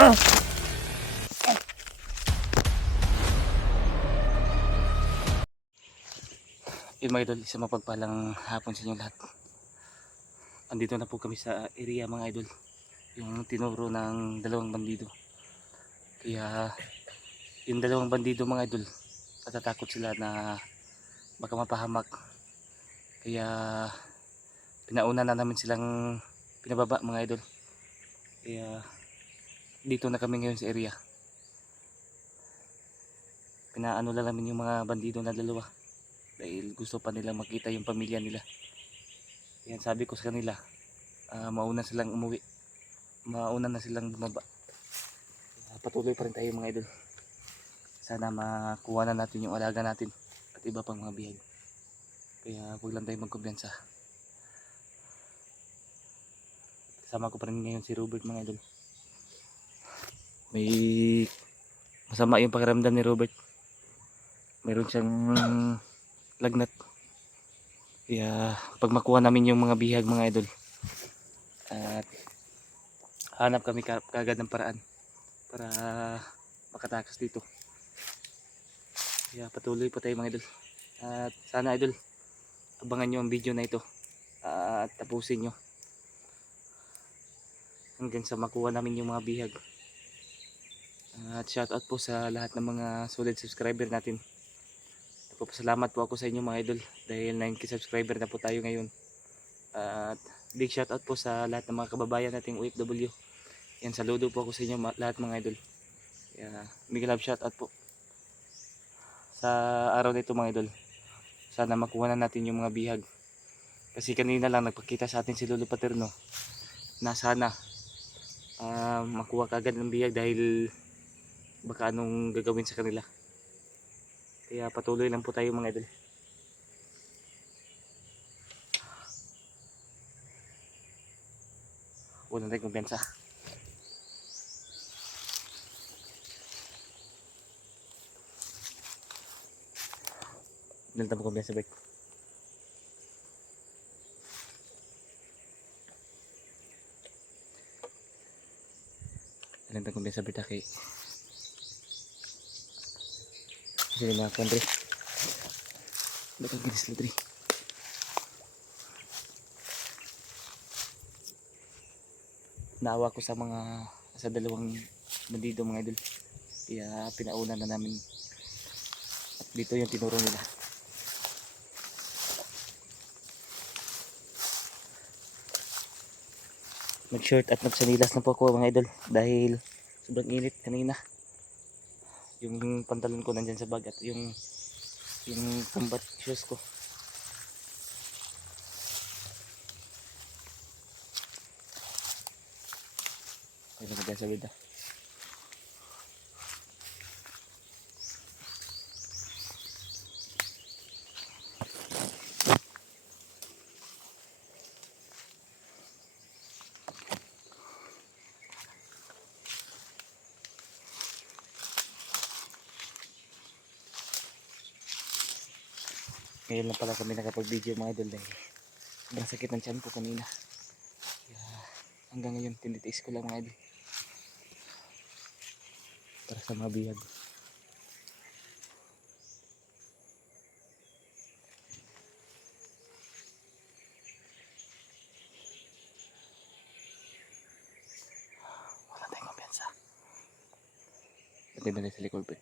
Yun mga idol, isang mapagpalang hapon sa inyo lahat. Andito na po kami sa area mga idol, yung tinuro ng dalawang bandido. Kaya yung dalawang bandido mga idol, natatakot sila na baka mapahamak. Kaya pinauna na namin silang pinababa mga idol. Kaya dito na kami ngayon sa area. Pinaano na namin yung mga bandido na dalawa dahil gusto pa nilang makita yung pamilya nila. Kaya sabi ko sa kanila, mauna silang umuwi, mauna na silang bumaba. Patuloy pa rin tayo mga idol. Sana makuha na natin yung alaga natin at iba pang mga bihag. Kaya huwag lang tayo magkumpiyansa. Kasama ko pa rin ngayon si Robert mga idol. May masama yung pakiramdam ni Robert. Meron siyang lagnat. Kaya pag makuha namin yung mga bihag mga idol, at hanap kami kagad ng paraan para makatakas dito. Kaya patuloy po tayo mga idol. At sana idol, abangan nyo ang video na ito at tapusin nyo hanggang sa makuha namin yung mga bihag. At shoutout po sa lahat ng mga solid subscriber natin. Salamat po ako sa inyo mga idol dahil 9k subscriber na po tayo ngayon. At big shoutout po sa lahat ng mga kababayan nating OFW. Yan, saludo po ako sa inyo lahat mga idol. Kaya big love shoutout po sa araw na ito mga idol. Sana makuha na natin yung mga bihag. Kasi kanina lang nagpakita sa atin si Lolo Paterno na sana makuha kagad ng bihag dahil baka anong gagawin sa kanila. Kaya patuloy lang po tayo mga idol. Huwag na tayong kumpiyansa. Huwag na tayong kumpiyansa bike. Huwag na tayong kumpiyansa bike kay kasi mga kondre. Bakal ginis na dre. Naawa ko sa dalawang bandido mga idol. Kaya pinauna na namin. At dito yung tinuro nila. Nag-shirt at nagsanilas na po ako mga idol dahil sobrang init kanina. Yung pantalon ko nandyan sa bag at yung combat shoes ko. Ayun na sa bida. Ngayon lang pala kami nakapag-video mga idol dahil sobrang sakit ng tiyan ko kanina. Kaya hanggang ngayon tinitiis ko lang mga idol para sa mga bihag. Wala tayong kumpiyansa. Pati ba sa likod pa?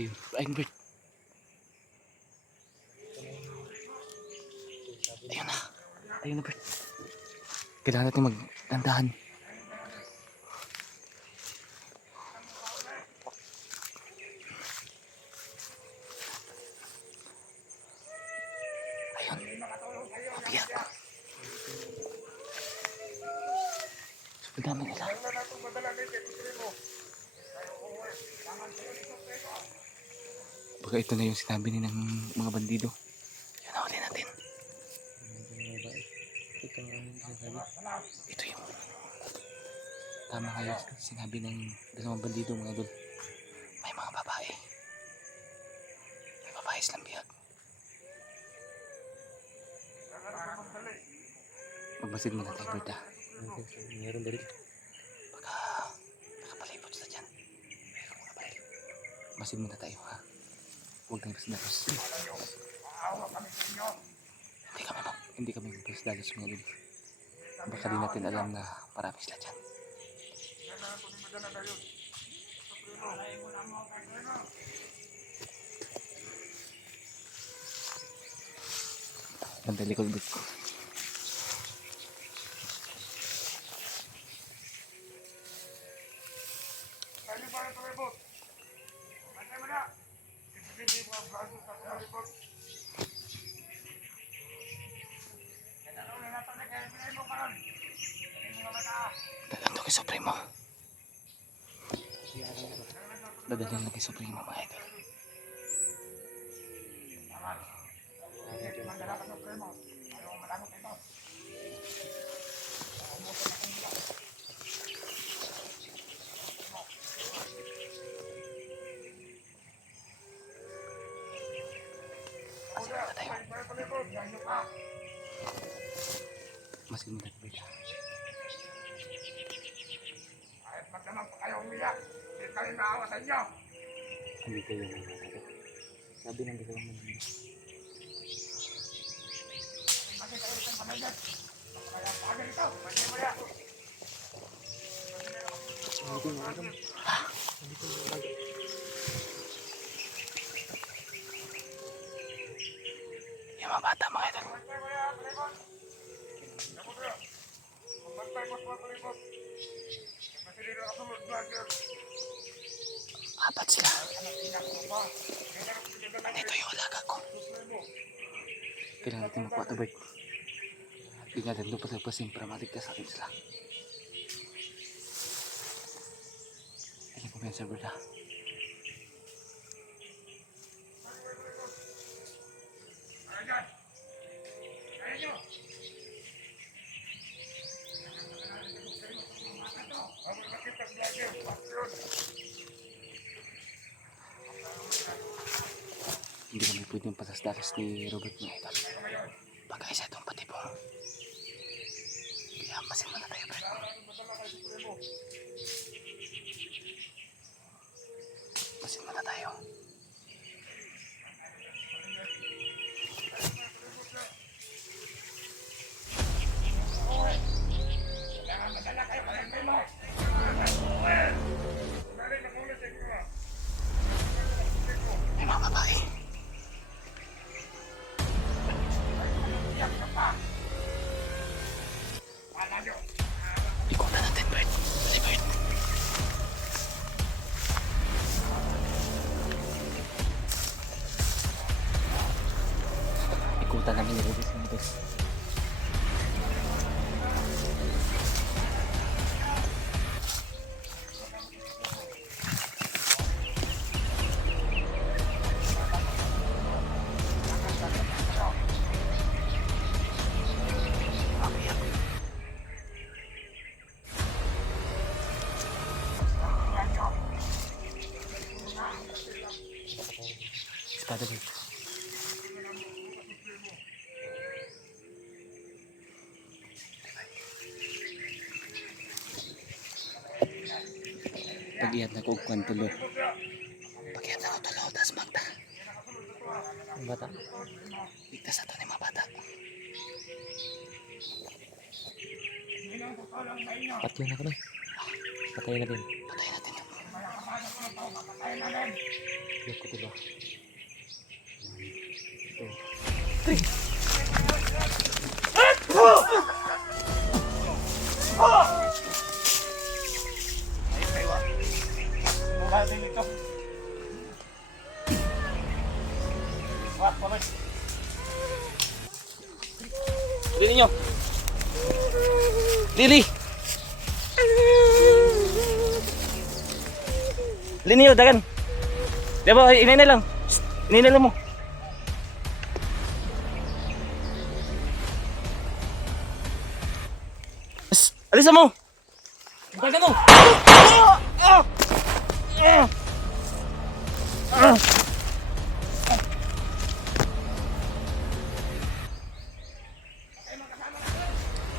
Ayun, ayun bird. Ayun na. Ayun na bird. Kailangan natin magdandahan. Ayun. Mabiyak. Sobrang dami nila. Baka ito na yung sinabi ni ng mga bandido. Yun, nahuli natin. Ito yung tama kayo sinabi ng dalawang bandido mga idol. May mga babae. May babae silang bihag. Magmasid muna tayo, Berta. Meron ba rin? Baka nakapalipot sila dyan. Meron mga babae. Masid muna tayo, ha? Huwag kang pasdalos. Hindi kami pasdalos mga idol. Baka di natin alam na marami sila dyan. Bantay likod ko. Dadalhin kay Supremo. Dadalhin na kay Supremo mga idol. Masin mo tayo. Beda. Kahit magdamag pa kayo umiyak, hindi kami maawa sa inyo. Hindi kayo nakakatawa. Sabi ng dalawang bandido. Makita ulit ang kamay dyan. Kaya pagod ito, pwede mo yan. Yung mga bata mga idol. Apat sila. Andito yung alaga ko. Kailangan natin makuha ito, Bert. Hindi natin ito palapasin para maligtas sa atin sila. Hindi po yan, Sir Bert, ha? Hindi kami pwedeng patas-dalas ni Robert mga idol. Baka isa itong patibong. Kaya masin mo na tayo, Bert. Masin mo na tayo. May mga babae. Ikutan natin, Bert. Si Bert. Ikutan namin yung Robert mga idol. Espada, Bert. Pag-ihat na ko kung tulo. Pag-ihat na ko tulo, tas magta. Ang bata? Ligtas ato ni mga bata. Patay na kami. Patay na din. Patay natin. Yok ko diba? Dili nyo. Dili. Dili nyo, dagan. Diba, inay na lang. Ininalo mo. Alisan mo! Taga mo!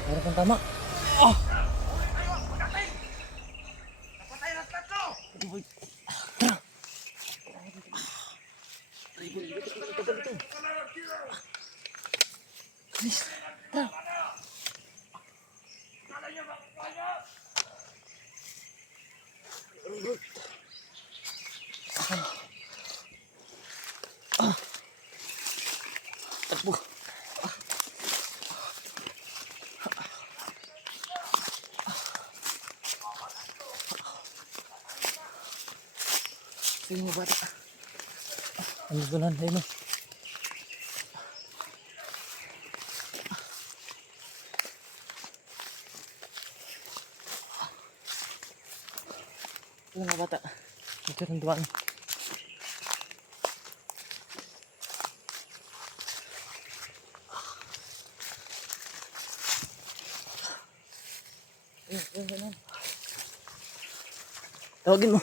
Meron kang tama. Napatay ng tatlo! Kala niyo makukuha niyo? Takbo. Sige mo bata. Ang gulan, ayun o. Ayun mga bata. Ito ng duwaan. Ayun. Tawagin mo.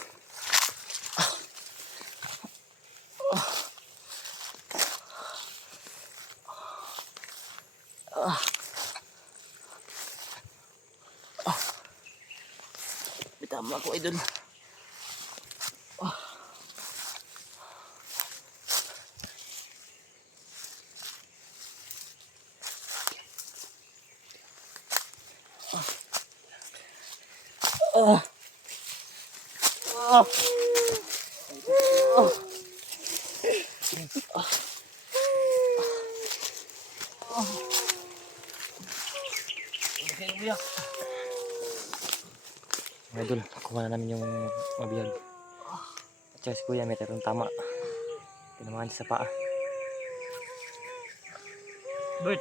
Bitawan mo ako, idol. Mga idol, nakuha na namin yung mabiyag. At saka si kuya may tarong tama. Tinamaan siya sa paa. Bert,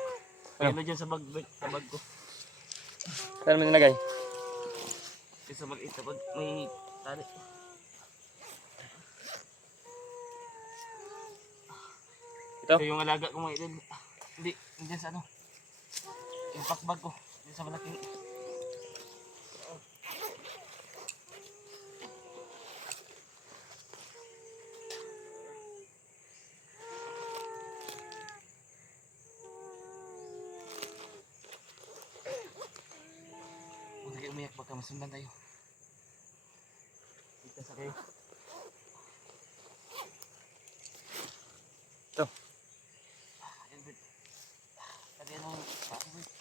Ano? ano dyan sa bag, Bert? Sa bag ko. Saan mo nilagay? Sa bag ito, bag may tali. Ito? Ito yung alaga ko mga idol. Hindi, dyan sa ano. Yung pack bag ko. Dyan sa malaking. Huwag na kayo umiyak, baka masundan tayo. Dito sa kayo. Ito. Ayan, Bert. Tali ano, ako, Bert.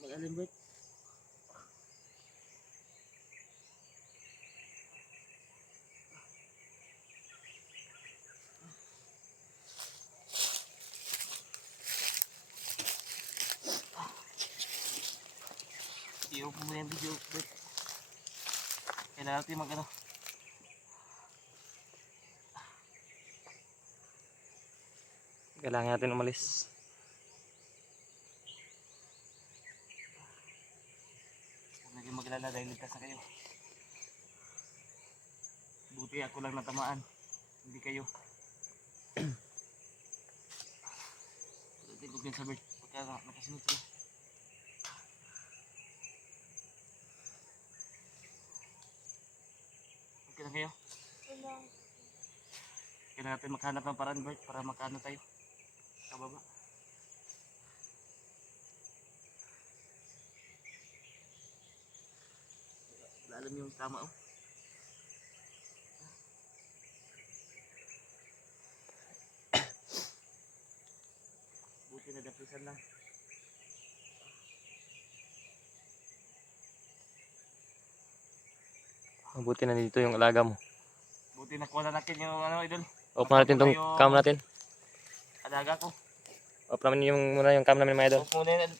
Malalim, Bert. Iyo po mo yung video, Bert. Kailangan natin mag ano. Kailangan natin umalis. Huwag na kayong maglala dahil ligtas na kayo. Buti ako lang natamaan. Hindi kayo. Tigog din sa Bert. Pagka nakasunod sila. Okay lang kayo? Kailangan natin maghanap ng paraan, Bert, para makaano tayo. Kababa. Lalim yung tama, oh. Buti na dapisan lang. Mabuti na dito yung alaga mo. Buti nakuha na natin yung ano, idol. Off na natin tong cam natin. Alaga ko. Off namin yung muna yung cam namin mga idol. Off muna yun,